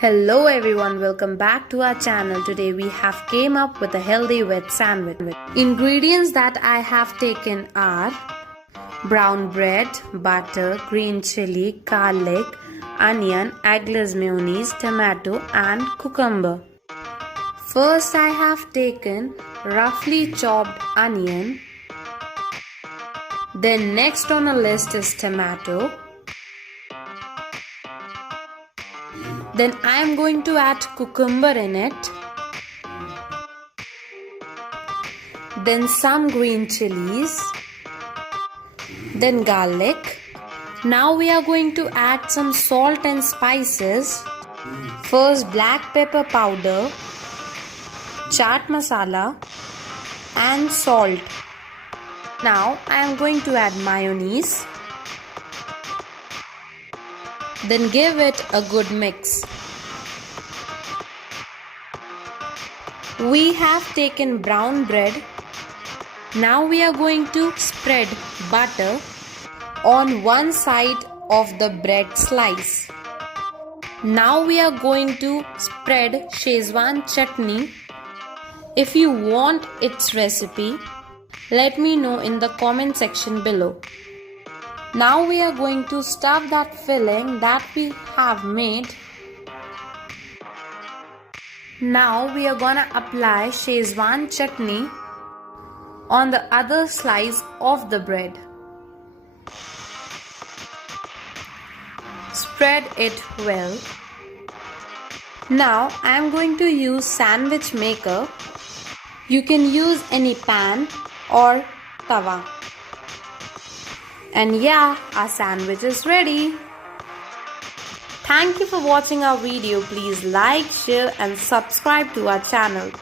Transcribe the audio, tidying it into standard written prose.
Hello everyone, welcome back to our channel. Today we have came up with a healthy veg sandwich. Ingredients that I have taken are brown bread, butter, green chilli, garlic, onion, eggless mayonnaise, tomato and cucumber. First I have taken roughly chopped onion. Then next on a list is tomato. Then I am going to add cucumber in it. Then some green chilies. Then garlic. Now we are going to add some salt and spices. First black pepper powder, chaat masala and salt. Now I am going to add mayonnaise. Then give it a good mix. We have taken brown bread. Now we are going to spread butter on one side of the bread slice. Now we are going to spread schezwan chutney. If you want its recipe, let me know in the comment section below. Now we are going to stuff that filling that we have made. Now we are gonna apply schezwan chutney on the other slice of the bread. Spread it well. Now I am going to use sandwich maker. You can use any pan or tawa. And yeah, our sandwich is ready. Thank you for watching our video. Please like, share and subscribe to our channel.